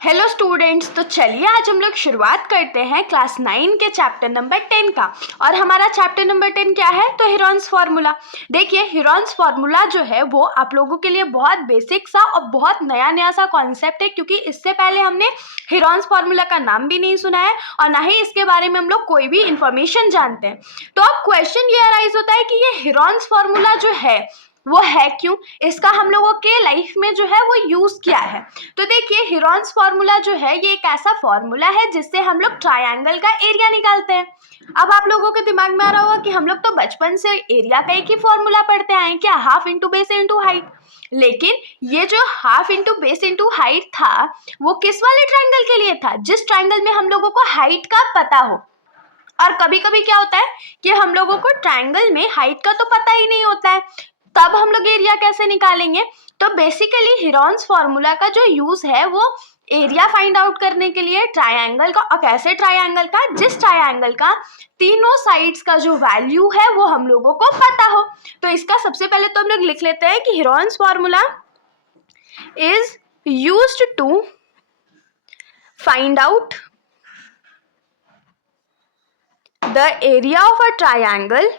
Hello students, तो चलिए आज हम लोग शुरुआत करते हैं क्लास 9 के चैप्टर नंबर 10 का। और हमारा चैप्टर नंबर 10 क्या है? तो हेरॉन्स फार्मूला। देखिए, हेरॉन्स फार्मूला जो है वो आप लोगों के लिए बहुत बेसिक सा और बहुत नया सा कॉन्सेप्ट है, क्योंकि इससे पहले हमने हेरॉन्स फार्मूला का नाम भी नहीं सुना है और ना ही इसके बारे में हम लोग कोई भी इंफॉर्मेशन जानते हैं। तो अब क्वेश्चन ये अराइज होता है कि ये हेरॉन्स फार्मूला जो है वो है क्यों, इसका हम लोगों के लाइफ में जो है वो यूज क्या है। तो देखिए, हेरॉन्स फार्मूला जो है ये एक ऐसा फार्मूला है जिससे हम लोग ट्रायंगल का एरिया निकालते हैं। अब आप लोगों के दिमाग में आ रहा होगा कि हम लोग तो बचपन से एरिया का एक ही फॉर्मूला पढ़ते आए हैं, क्या half into base into height. लेकिन ये जो half into base into height था वो किस वाले ट्रायंगल के लिए था? जिस ट्रायंगल में हम लोगों को हाइट का पता हो। और कभी कभी क्या होता है कि हम लोगों को ट्रायंगल में हाइट का तो पता ही नहीं होता है, तब हम लोग एरिया कैसे निकालेंगे? तो बेसिकली हेरॉन्स फार्मूला का जो यूज है वो एरिया फाइंड आउट करने के लिए ट्रायंगल का, और कैसे ट्रायंगल का? जिस ट्रायंगल का तीनों साइड्स का जो वैल्यू है वो हम लोगों को पता हो। तो इसका सबसे पहले तो हम लोग लिख लेते हैं कि Heron's formula is used to find out the area of a triangle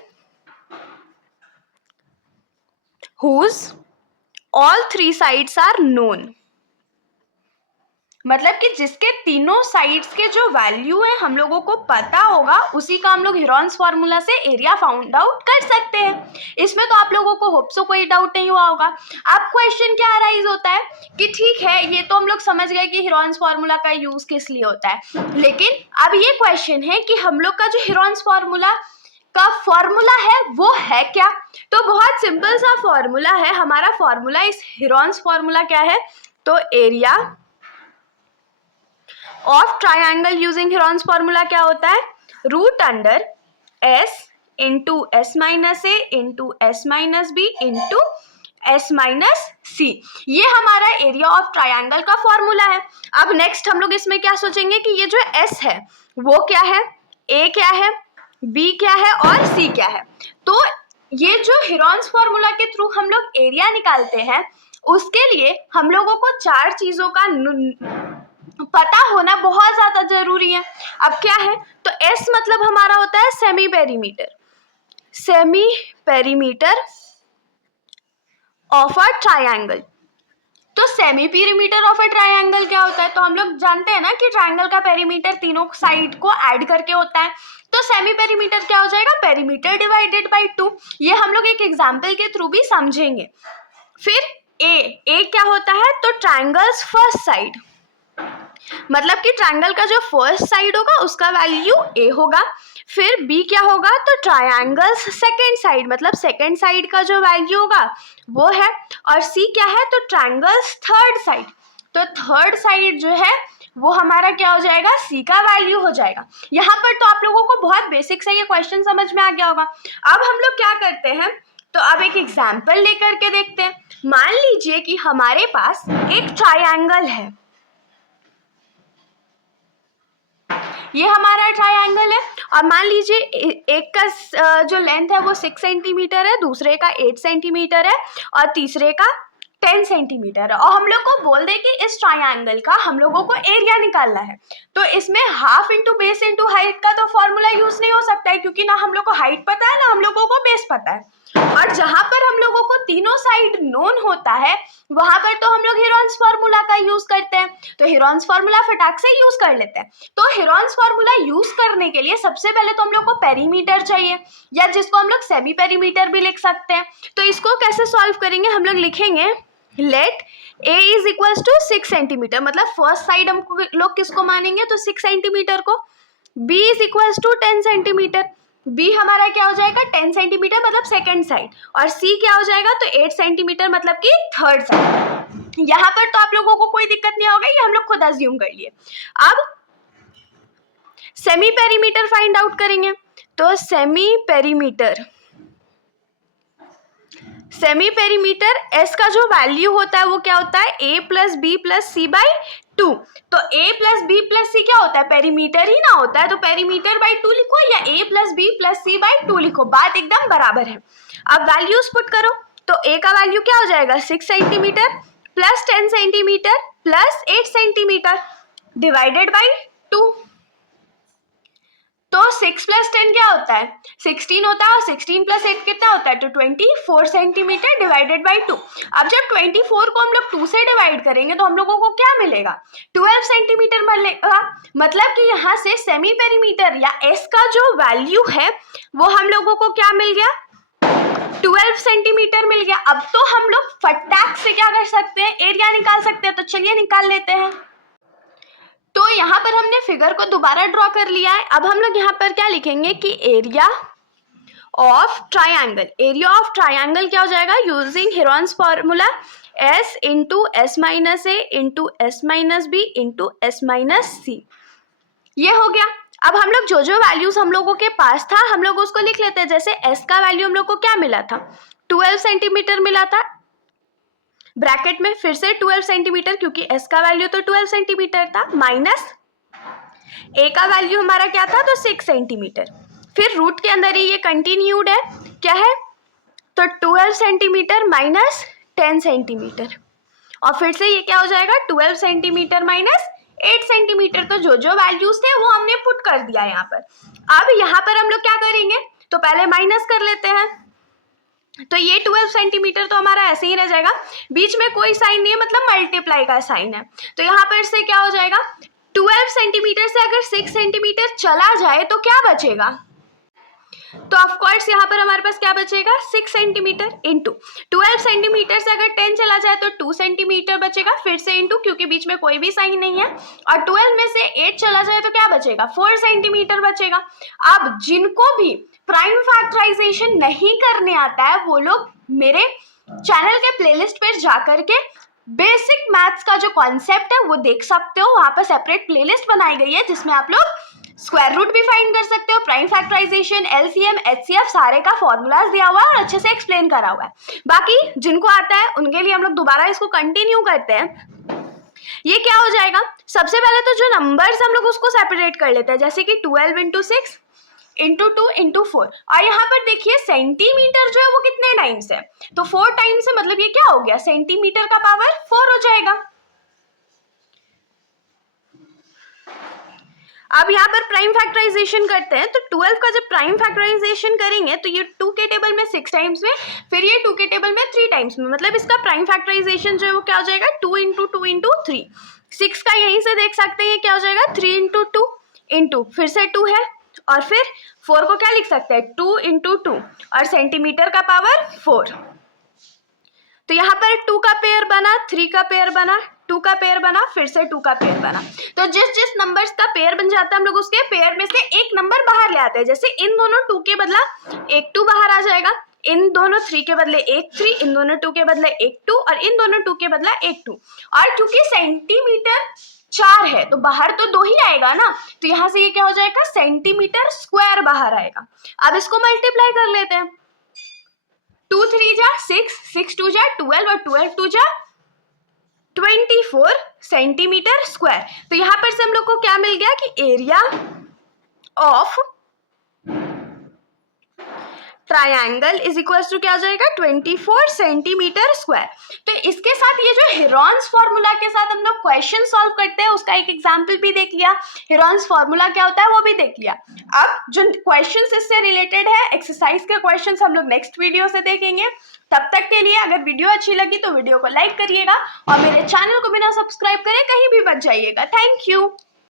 whose all three sides are known। मतलब कि जिसके तीनों साइड्स के जो वैल्यू है हम लोगों को पता होगा, उसी का हम लोग हेरॉन्स फार्मूला से एरिया फाउंड आउट कर सकते हैं। इसमें तो आप लोगों को होप सो कोई डाउट नहीं हुआ होगा। अब क्वेश्चन क्या अराइज होता है कि ठीक है, ये तो हम लोग समझ गए कि हेरॉन्स फार्मूला का यूज किस लिए होता है, लेकिन अब ये क्वेश्चन है कि हम लोग का जो हेरॉन्स फार्मूला का फॉर्मूला है वो है क्या? तो बहुत सिंपल सा फॉर्मूला है हमारा। फॉर्मूला इस हेरॉन्स फॉर्मूला क्या है? तो area of triangle using Heron's formula क्या होता है? Root under s into s minus a into s minus b into s minus c. ये हमारा एरिया ऑफ ट्रायंगल का फॉर्मूला है। अब नेक्स्ट हम लोग इसमें क्या सोचेंगे कि ये जो एस है वो क्या है, ए क्या है, बी क्या है और सी क्या है। तो ये जो हेरॉन्स फार्मूला के थ्रू हम लोग एरिया निकालते हैं, उसके लिए हम लोगों को चार चीजों का पता होना बहुत ज्यादा जरूरी है। अब क्या है? तो एस मतलब हमारा होता है semi perimeter. Semi perimeter of a triangle. तो semi perimeter of a triangle क्या होता है? तो हम लोग जानते हैं ना कि ट्रायंगल का पेरीमीटर तीनों साइड को ऐड करके होता है। तो सेमी पेरीमीटर क्या हो जाएगा? Perimeter divided by 2। ये हम लोग एक एग्जांपल के थ्रू भी समझेंगे। फिर ए क्या होता है? तो ट्रायंगल्स फर्स्ट साइड, मतलब कि ट्रायंगल का जो फर्स्ट साइड होगा उसका वैल्यू ए होगा। फिर बी क्या होगा? तो ट्रायंगल्स सेकेंड साइड, मतलब सेकेंड साइड का जो वैल्यू होगा वो है। और सी क्या है? तो ट्रायंगल्स थर्ड साइड। तो थर्ड साइड जो है वो हमारा क्या हो जाएगा? सी का वैल्यू हो जाएगा। यहाँ पर तो आप लोगों को बहुत बेसिक से ये क्वेश्चन समझ में आ गया होगा। अब हम लोग क्या करते हैं, तो अब एक एग्जाम्पल लेकर के देखते हैं। मान लीजिए कि हमारे पास एक ट्रायंगल है, ये हमारा ट्रायंगल है, और मान लीजिए एक का जो लेंथ है वो 6 सेंटीमीटर है, दूसरे का 8 सेंटीमीटर है और तीसरे का 10 सेंटीमीटर है। और हम लोग को बोल दे कि इस ट्रायंगल का हम लोगों को एरिया निकालना है। तो इसमें half into base into height का तो फॉर्मूला यूज नहीं हो सकता है, क्योंकि ना हम लोग को हाइट पता है ना हम लोगों को बेस पता है। और जहां पर हम लोगों को तीनों साइड नोन होता है वहां पर तो हम लोग हेरॉन्स फार्मूला का यूज करते हैं। तो हेरॉन्स फार्मूला फटाक से यूज कर लेते हैं। तो हेरॉन्स फार्मूला यूज करने के लिए सबसे पहले तो हम लोग को पेरीमीटर चाहिए, या जिसको हम लोग सेमी पेरीमीटर भी लिख सकते हैं। तो इसको कैसे सॉल्व करेंगे? हम लोग लिखेंगे let A is equals to 6 centimetre, मतलब फर्स्ट साइड हम लोग किसको मानेंगे? तो 6 सेंटीमीटर को। B is equals to 10 centimetre. B हमारा क्या हो जाएगा? 10 सेंटीमीटर मतलब सेकेंड साइड। और सी क्या हो जाएगा? तो 8 सेंटीमीटर मतलब कि थर्ड साइड। यहाँ पर तो आप लोगों को कोई दिक्कत नहीं होगा, ये हम लोग खुद अज्यूम कर लिए। अब सेमी पेरीमीटर फाइंड आउट करेंगे। तो सेमी पेरीमीटर एस का जो वैल्यू होता है वो क्या होता है? A plus B plus C by 2। तो a plus B plus c क्या होता है? पेरीमीटर ही ना होता है। तो पेरीमीटर बाई 2 लिखो या a plus B plus C by 2 लिखो, बात एकदम बराबर है। अब वैल्यूज पुट करो। तो a का वैल्यू क्या हो जाएगा? 6 centimetre plus 10 centimetre plus 8 centimetre divided by 2। तो 6 प्लस 10 क्या होता है? 16 होता है, और 16 प्लस 8 कितना होता है? तो 24 सेंटीमीटर डिवाइडेड बाई 2। अब जब 24 को हम लोग 2 से डिवाइड करेंगे तो हम लोगों को क्या मिलेगा? 12 सेंटीमीटर मिलेगा। मतलब कि यहाँ से सेमी पेरीमीटर या एस का जो वैल्यू है वो हम लोगों को क्या मिल गया? 12 सेंटीमीटर मिल गया। अब तो हम लोग फटाक से क्या कर सकते हैं? एरिया निकाल सकते हैं। तो चलिए निकाल लेते हैं। तो यहाँ पर हमने फिगर को दोबारा ड्रॉ कर लिया है। अब हम लोग यहाँ पर क्या लिखेंगे कि area of triangle. Area of triangle क्या हो जाएगा? Using Heron's formula S into s minus a into s minus b into s minus c. ये हो गया। अब हम लोग जो जो वैल्यूज हम लोगों के पास था हम लोग उसको लिख लेते हैं। जैसे S का वैल्यू हम लोग को क्या मिला था? 12 सेंटीमीटर मिला था। ब्रैकेट में फिर से 12 सेंटीमीटर, क्योंकि S का वैल्यू तो 12 सेंटीमीटर था, माइनस A का वैल्यू हमारा क्या था? तो 6 सेंटीमीटर। फिर रूट के अंदर ही ये कंटिन्यूड है, क्या है? तो 12 सेंटीमीटर माइनस 10 सेंटीमीटर, और फिर से ये क्या हो जाएगा? 12 सेंटीमीटर माइनस 8 सेंटीमीटर। तो जो जो वैल्यूज थे वो हमने पुट कर दिया यहाँ पर। अब यहाँ पर हम लोग क्या करेंगे? तो पहले माइनस कर लेते हैं। तो ये 12 सेंटीमीटर तो हमारा ऐसे ही रह जाएगा, बीच में कोई साइन नहीं है, मतलब मल्टीप्लाई का साइन है। तो यहाँ पर से क्या हो जाएगा? 12 सेंटीमीटर से अगर 6 सेंटीमीटर चला जाए तो क्या बचेगा? तो ऑफ कोर्स यहाँ पर हमारे पास क्या बचेगा? 6 सेंटीमीटर इंटू 12 सेंटीमीटर से अगर 10 चला जाए तो 2 सेंटीमीटर बचेगा, फिर से इंटू, क्योंकि बीच में कोई भी साइन नहीं है, और 12 में से 8 चला जाए तो क्या बचेगा? 4 सेंटीमीटर बचेगा। अब जिनको भी प्राइम फैक्टराइजेशन नहीं करने आता है वो लोग मेरे चैनल के प्लेलिस्ट पर जाकर के बेसिक मैथ्स का जो कॉन्सेप्ट है वो देख सकते हो। वहाँ पर सेपरेट प्लेलिस्ट बनाई गई है जिसमें आप लोग स्क्वायर रूट भी फाइंड कर सकते हो, प्राइम फैक्टराइजेशन, एलसीएम, एचसीएफ सारे का फॉर्मूलाज दिया हुआ है और अच्छे से एक्सप्लेन करा हुआ है। बाकी जिनको आता है उनके लिए हम लोग दोबारा इसको कंटिन्यू करते हैं। ये क्या हो जाएगा? सबसे पहले तो जो नंबर्स हम लोग उसको सेपरेट कर लेते हैं, जैसे कि 12 इंटू 6 इंटू 2 इंटू 4। और यहाँ पर देखिए सेंटीमीटर जो है वो कितने टाइम्स है? तो 4 टाइम्स है, मतलब ये क्या हो गया? सेंटीमीटर का पावर 4 हो जाएगा। अब यहाँ पर प्राइम फैक्टराइजेशन करते हैं, तो 12 का जब प्राइम फैक्टराइजेशन करेंगे तो ये 2 के टेबल में 6 टाइम्स में, फिर ये 2 के टेबल में 3 टाइम्स में, मतलब इसका प्राइम फैक्टराइजेशन जो है वो क्या हो जाएगा? 2 इंटू 2 इंटू 3। 6 का यहीं से देख सकते हैं, ये क्या हो जाएगा? 3 इंटू 2 इंटू फिर से 2 है, और फिर 4 को क्या लिख सकते हैं? 2 इंटू 2, और सेंटीमीटर का पावर 4। तो यहाँ पर 2 का पेयर बना, 3 का पेयर बना, 2 का पेयर बना, फिर से 2 का पेयर बना। तो जिस जिस नंबर्स का पेयर बन जाता है हम लोग उसके पेयर में से एक नंबर बाहर ले आते हैं। जैसे इन दोनों 2 के बदला एक 2 बाहर आ जाएगा, इन दोनों 3 के बदले एक 3, इन दोनों 2 के बदले एक 2, और इन दोनों 2 के बदला एक 2। और क्योंकि सेंटीमीटर 4 है तो बाहर तो 2 ही आएगा ना, तो यहाँ से ये क्या हो जाएगा? सेंटीमीटर स्क्वायर बाहर आएगा। अब इसको मल्टीप्लाई कर लेते हैं। 2 3 जा 6, 6 2 जा 12, और 12 2 जा 24 सेंटीमीटर स्क्वायर। तो यहाँ पर से हम लोग को क्या मिल गया कि area of triangle is equal to क्या हो जाएगा? 24 सेंटीमीटर स्क्वायर। तो इसके साथ ये जो हेरोन्स फॉर्मूला के साथ हम लोग क्वेश्चन सॉल्व करते हैं उसका एक एग्जाम्पल भी देख लिया, हेरोन्स फॉर्मूला क्या होता है वो भी देख लिया। अब जो क्वेश्चंस इससे रिलेटेड है, एक्सरसाइज के क्वेश्चंस हम लोग नेक्स्ट वीडियो से देखेंगे। तब तक के लिए अगर वीडियो अच्छी लगी तो वीडियो को लाइक करिएगा, और मेरे चैनल को बिना सब्सक्राइब करे कहीं भी मत जाइएगा। Thank you.